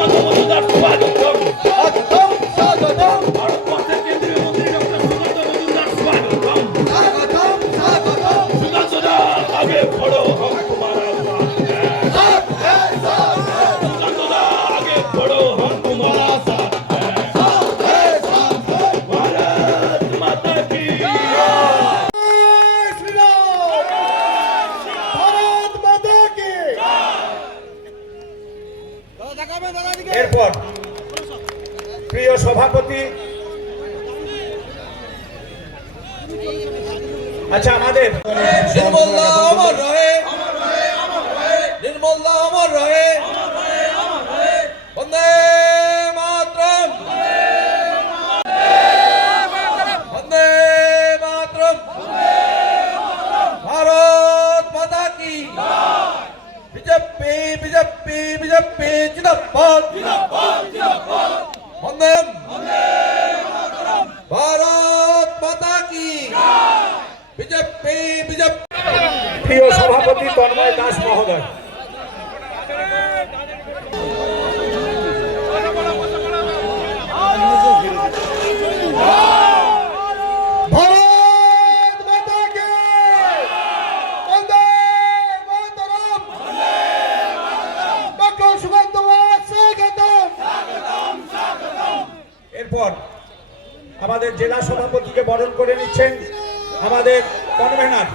সুকান্ত মজুমদার স্বাগতম। স্বাগতম স্বাগতম ভারতবর্ষের কেন্দ্রীয় মন্ত্রী ডক্টর সুকান্ত মজুমদার স্বাগতম। স্বাগতম স্বাগতম সুকান্ত দা আগে পড়ো हम तुम्हारा साथ है। सुकांत दा आगे बढ़ो हम तुम्हारा साथ है। भारत माता की শ্রী রাম ভারত মাতা কি। এরপর প্রিয় সভাপতি, আচ্ছা আমাদের निर्मला अमर रहे, निर्मला अमर रहे, वंदे मातरम, वंदे मातरम, भारत माता की बीजेपी बीजेपी बीजेपी जिंदाबाद, वंदे भारत माता की बीजेपी बीजेपी। প্রিয় সভাপতি তন্ময় দাস মহোদয়। ভারত মাতা কি। বন্দে মাতরম। ডক্টর সুকান্ত স্বাগতম। এরপর আমাদের জেলা সভাপতিকে বরণ করে নিচ্ছেন আমাদের কনভেনার